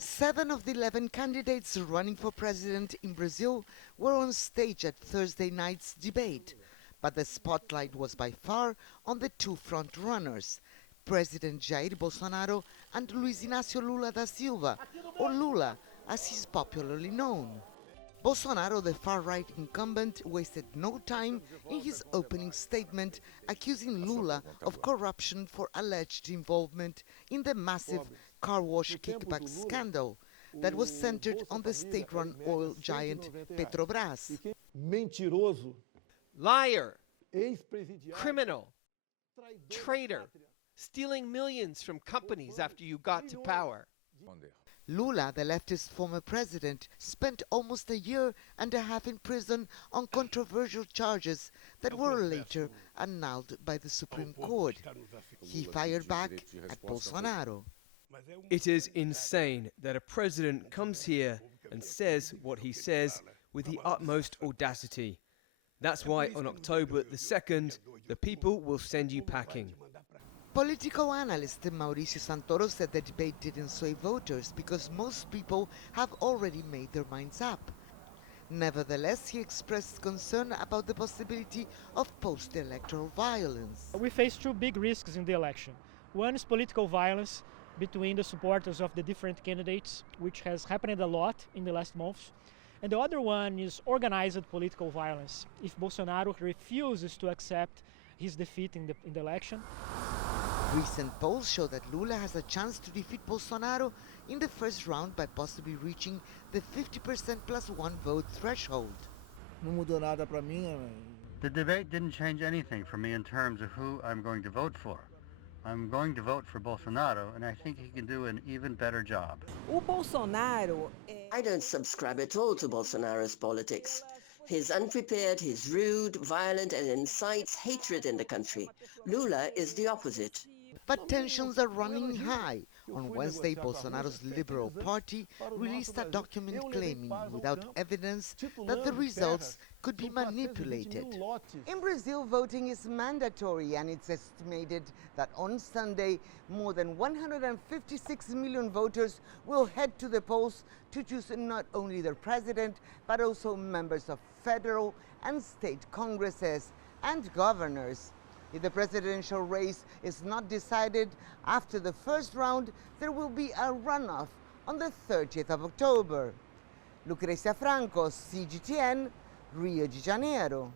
7 of the 11 candidates running for president in Brazil were on stage at Thursday night's debate, but the spotlight was by far on the two front-runners, President Jair Bolsonaro and Luiz Inacio Lula da Silva, or Lula as he's popularly known. Bolsonaro, the far-right incumbent, wasted no time in his opening statement accusing Lula of corruption for alleged involvement in the massive car wash kickback scandal that was centered on the state-run oil giant Petrobras. Mentiroso, Liar, criminal, traitor, stealing millions from companies after you got to power. Lula, the leftist former president, spent almost a year and a half in prison on controversial charges that were later annulled by the Supreme Court. He fired back at Bolsonaro. It is insane that a president comes here and says what he says with the utmost audacity. That's why on October the 2nd, the people will send you packing. Political analyst Mauricio Santoro said the debate didn't sway voters because most people have already made their minds up. Nevertheless, he expressed concern about the possibility of post-electoral violence. We face two big risks in the election. One is political violence between the supporters of the different candidates, which has happened a lot in the last months. And the other one is organized political violence, if Bolsonaro refuses to accept his defeat in the election. Recent polls show that Lula has a chance to defeat Bolsonaro in the first round by possibly reaching the 50% plus one vote threshold. não mudou nada para mim. The debate didn't change anything for me in terms of who I'm going to vote for. I'm going to vote for Bolsonaro, and I think he can do an even better job. I don't subscribe at all to Bolsonaro's politics. He's unprepared, he's rude, violent, and incites hatred in the country. Lula is the opposite. But tensions are running high. On Wednesday, Bolsonaro's Liberal Party released a document claiming, without evidence, that the results could be manipulated. In Brazil, voting is mandatory, and it's estimated that on Sunday, more than 156 million voters will head to the polls to choose not only their president, but also members of federal and state congresses and governors. If the presidential race is not decided after the first round, there will be a runoff on the 30th of October. Lucrecia, Franco, CGTN, Rio de Janeiro.